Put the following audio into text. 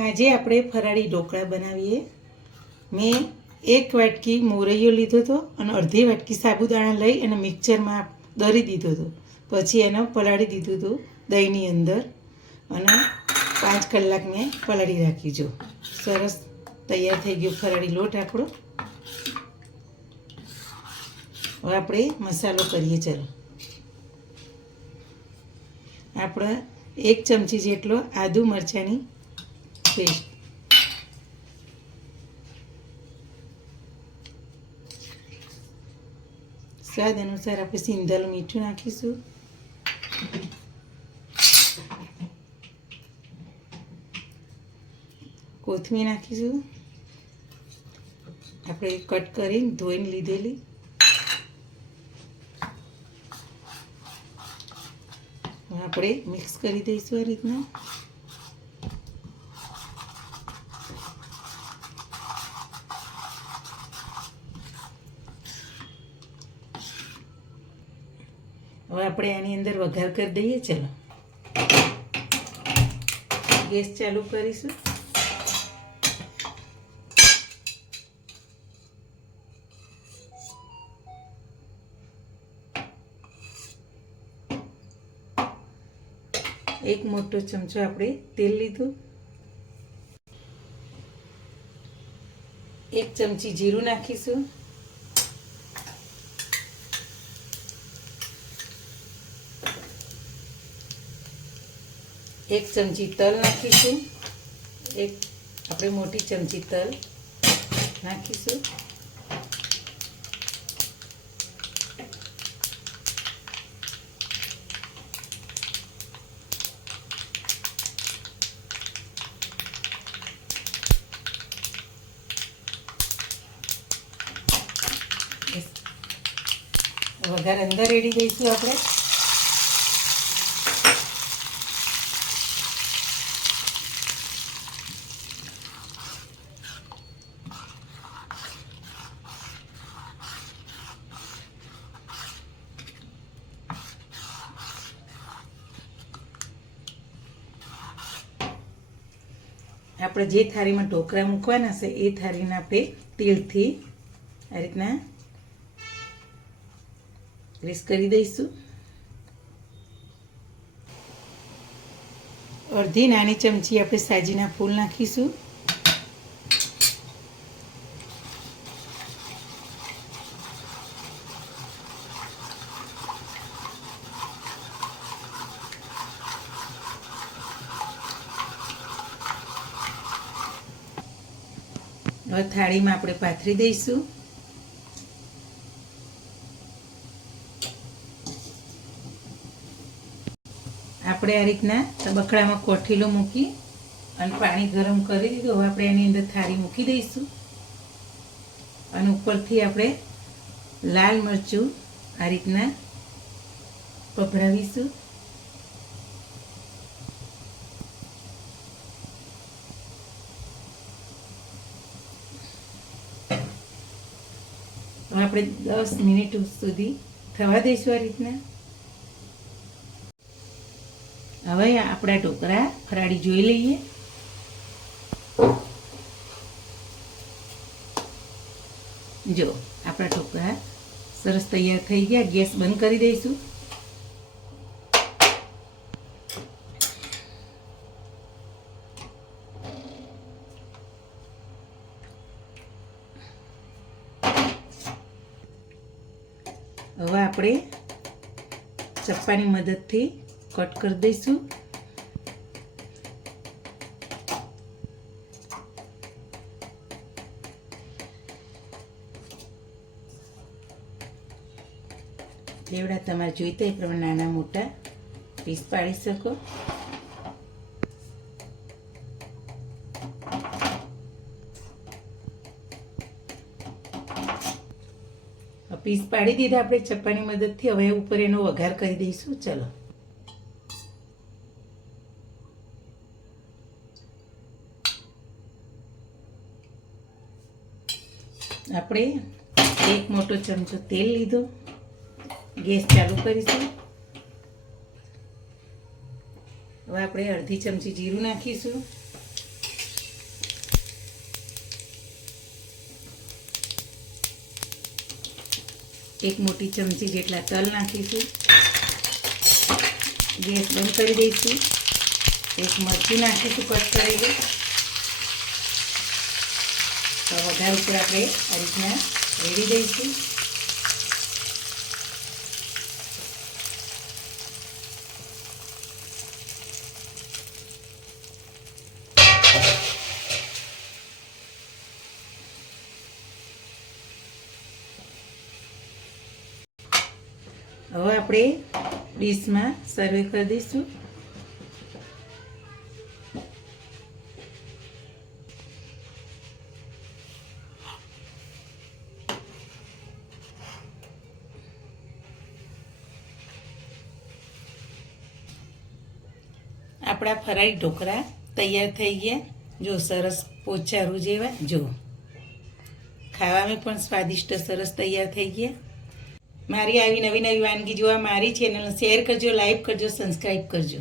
આજે આપણે ફરાળી ઢોકળા બનાવીએ. મેં 1 વાટકી મોરૈયો લીધો હતો અને અડધી વાટકી સાબુદાણા લઈ અને મિક્સરમાં દળી દીધો હતો. પછી એને પલાળી દીધું હતું દહીંની અંદર અને 5 કલાક મેં પલાળી રાખી. જો સરસ તૈયાર થઈ ગયો ફરાળી લોટ આપણો. હવે આપણે મસાલો કરીએ. ચાલો, આપણે 1 ચમચી જેટલો આદુ મરચાંની પેસ્ટ, સ્વાદ અનુસાર આપણે સિંધાલું મીઠું નાખીશું. કોથમીર નાખીશું, આપણે કટ કરીને ધોઈને લીધેલી. આપણે મિક્સ કરી દઈશું આ રીતના. હવે આપણે આની અંદર વઘાર કરી દઈએ. ચલો, ગેસ ચાલુ કરીશું. એક મોટો ચમચો આપણે તેલ લીધું. 1 ચમચી જીરું નાખીશું. 1 ચમચી તલ નાખીશું. આપણે મોટી ચમચી તલ નાખીશું. વઘાર અંદર રેડી દઈશું આપણે. આપણે જે થાળીમાં ઢોકળા મૂકવાના છે એ થાળીને આપણે તેલથી આ રીતના ગ્રીસ કરી દઈશું. અડધી નાની ચમચી આપણે સાજીના ફૂલ નાખીશું. હવે થાળીમાં આપણે પાથરી દઈશું. આપણે આ રીતના તબકડામાં કોઠીલો મૂકી અને પાણી ગરમ કરી દીધું. હવે આપણે એની અંદર થાળી મૂકી દઈશું અને ઉપરથી આપણે લાલ મરચું આ રીતના પભરાવીશું. હવે આપણે 10 મિનિટ સુધી થવા દઈશું આ રીતના. હવે આપણા ઢોકળા ફરાળી જોઈ લઈએ. જો આપણા ઢોકળા સરસ તૈયાર થઈ ગયા. ગેસ બંધ કરી દઈશું. હવે આપણે ચપ્પાની મદદથી કટ કરી દઈશું. જેવડા તમારે જોઈતા એ પ્રમાણે નાના મોટા પીસ પાડી શકો. પીસ પાડી દીધા આપણે ચપ્પાની મદદથી. હવે ઉપર એનો વઘાર કરી દઈશું. ચલો, આપણે 1 મોટો ચમચો તેલ લીધો. ગેસ ચાલુ કરીશું. હવે આપણે અડધી ચમચી જીરું નાખીશું. એક મોટી ચમચી જેટલા તલ નાખીશું. ગેસ બંધ કરી દઈશું. એક મરચું નાખીશું કટ કરેલું. તો વઘાર ઉપર આપણે આ રીતના રેડી દઈશું. હવે આપણે ડીશમાં સર્વ કરી દઈશું. આપણા ફરાળી ઢોકળા તૈયાર થઈ ગયા. જો સરસ પોચારું જેવા. જો ખાવામાં પણ સ્વાદિષ્ટ સરસ તૈયાર થઈ ગયા. મારી આવી નવી નવી વાનગી જોવા મારી ચેનલ શેર કરજો, લાઈક કરજો, સબસ્ક્રાઈબ કરજો.